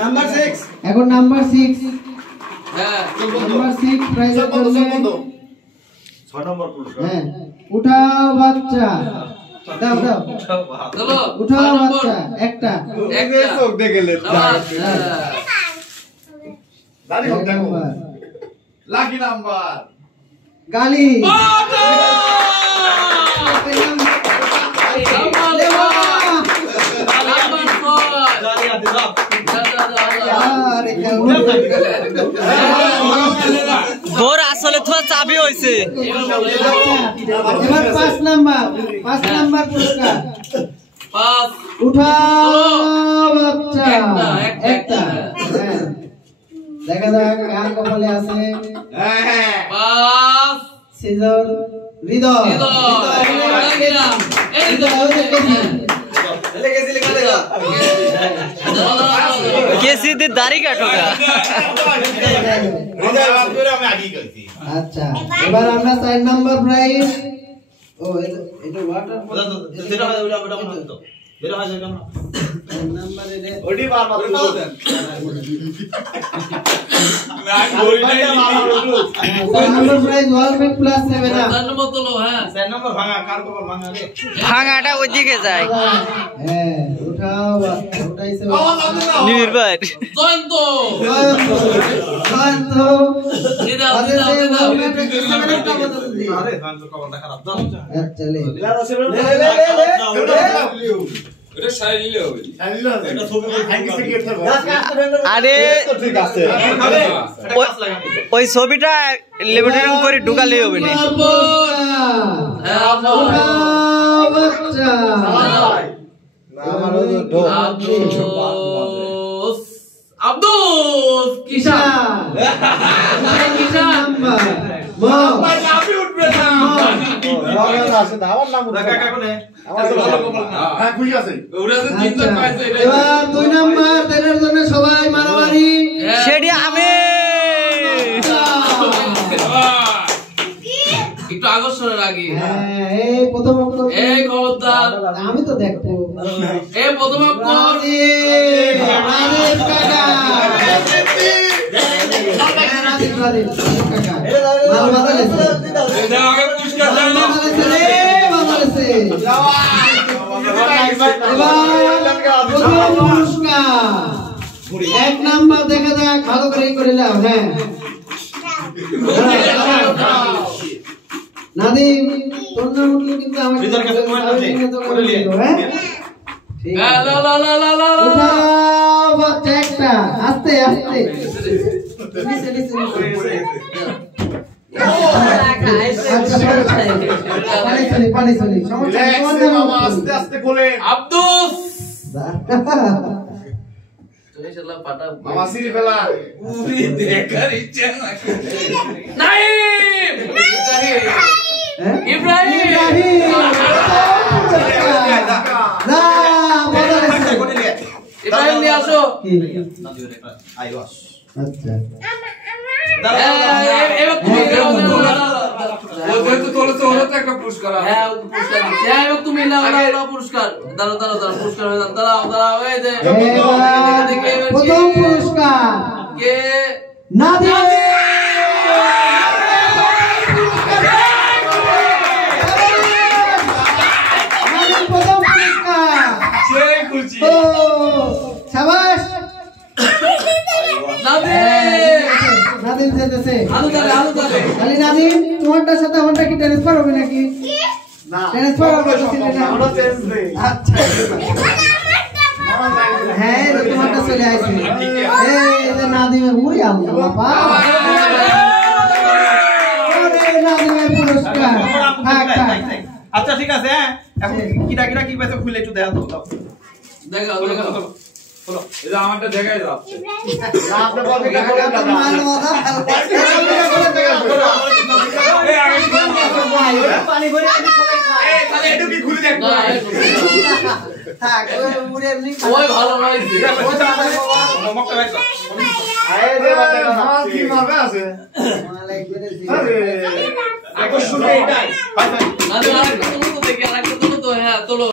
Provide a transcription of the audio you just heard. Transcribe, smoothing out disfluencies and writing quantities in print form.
Number 6 এখন number 6 হ্যাঁ number 6 প্রাইজের জন্য 6 নম্বর পুরস্কার হ্যাঁ উঠাও বাচ্চা দাও দাও চলো উঠাও বাচ্চা একটা চোখ দেখে গেলে দাঁড়ি হোক দেখো লাকি নাম্বার গালি তোর আসলে তো চাবি হইছে এবার 5 নাম্বার পুরস্কার 5 উঠাও বাচ্চা একটা হ্যাঁ দেখা যাক কার কপালে আছে হ্যাঁ 5 সিজন হৃদয় কেসি দি দাড়ি কাটোগা আচ্ছা এবার আমরা 4 নাম্বার প্রাইজ ও এটা ওয়াটার যেটা হয় ওটা বলতো বের হয় যাবে না নাম্বার এটা ওডি বারবার বলতেন number prize wall mat plus 7 up 4 নম্বর তোলো হ্যাঁ 4 নম্বর ভাঙা কার কপাল ভাঙা রে ভাঙাটা ওইদিকে যায় হ্যাঁ উঠাও উঠাইছে নির্ভর জয়ন্ত শান্ত দিদা আরে দিদা সে দিদা ওয়ালমেট একটা বদল দি আরে ভাঙ তো কপালটা খারাপ দাও চলে এটা সাই নিলে হবে এটা ছবি হ্যাঙ্গি সিগারেট থাকবে আরে ঠিক আছে ওই ছবিটা লেবরেটরি করে ঢুকালেই হবে না হ্যাঁ বাচ্চা আমারও তো আব্দুল কিশান কিশান নাম্বার আমি উঠবে না আমার নাম কাকা কোনে আমার তো ভালো কপাল না হ্যাঁ খুশি আছে ওরা তো চিন্তা পাইছে এটা এবার 2 নাম্বার দেনের জন্য সবাই মারামারি সেটি আমি একটু আকর্ষণের আগে হ্যাঁ এই প্রথম অক্ষর এই খবরদার আমি তো দেখবো এই প্রথম অক্ষর রাজীব কাকা রাজীব কাকা মাল বাতালেছে এটা আগে পুরস্কার মাল দাও বাতালেছে রে বাতালেছে এবার প্রথম পুরস্কার 1 নাম্বার দেখা যাক ভালো করে করে নাও হ্যাঁ নাদিম তোর নাম উঠলে কিন্তু আমাকে হৃদয়ের কাছে কমেন্ট আছে করে নিয়ে হ্যাঁ ঠিক লা আছে লা লা লা লা লা উঠাও বাচ্চা একটা আস্তে আস্তে নিচে নিচে পানি চলি সমস্যা নেই, তোমার নাম মামা আস্তে আস্তে খোলে আব্দুল ইনশাআল্লাহ পাটা মামা সিরি ফেলা উরি দেখার ইচ্ছা নাই হ্যাঁ? ইব্রাহিম ইব্রাহিম। না, বদলেছে। ইব্রাহিম নিয়ে আসো কি? আচ্ছা এবার তুমি ওদের তো তোলে তো ওরা তো একটা পুরস্কার আছে হ্যাঁ পুরস্কার দিচ্ছি হ্যাঁ এবার তুমি নাও নাও পুরস্কার দাঁড়াও দাঁড়াও দাঁড়াও পুরস্কার হয়ে দাঁড়াও দাঁড়াও এই যে এবার প্রথম পুরস্কার কে নাদিম প্রথম পুরস্কার সেই খুশি ও শাবাশ নাদিম যেতেছে আলু দালে খালি নাদিম তোমারটার সাথে আমারটা কি ট্রান্সফার হবে নাকি না ট্রান্সফার হবে না আমরা চেঞ্জ নেই আচ্ছা হ্যাঁ এই যে তোমারটা চলে আসবে এই যে নাদিমের মুড়ি আনলো বাবা আরে নাদিমের পুরস্কার থাক থাক আচ্ছা ঠিক আছে হ্যাঁ এখন কিটা কিটা কি পাইছো খুলে একটু দেখা দাও দেখাও দেখাও চলো এটা আমারটা দেখাই দাও না আপনি বলবেন না করে দাদা এই আগে পানি ভরে এই তাহলে একটু কি খুলে দেখো থাক ওই মুড়ি এমনি ওই ভালো হয়েছে মক্কা ভাই আরে রে বাবা কি মারবে আছে মালাই করে আরে আকর্ষণ এটাই আরেকটা তোলো তো দেখি আরেকটা তোলো তো হ্যাঁ তোলো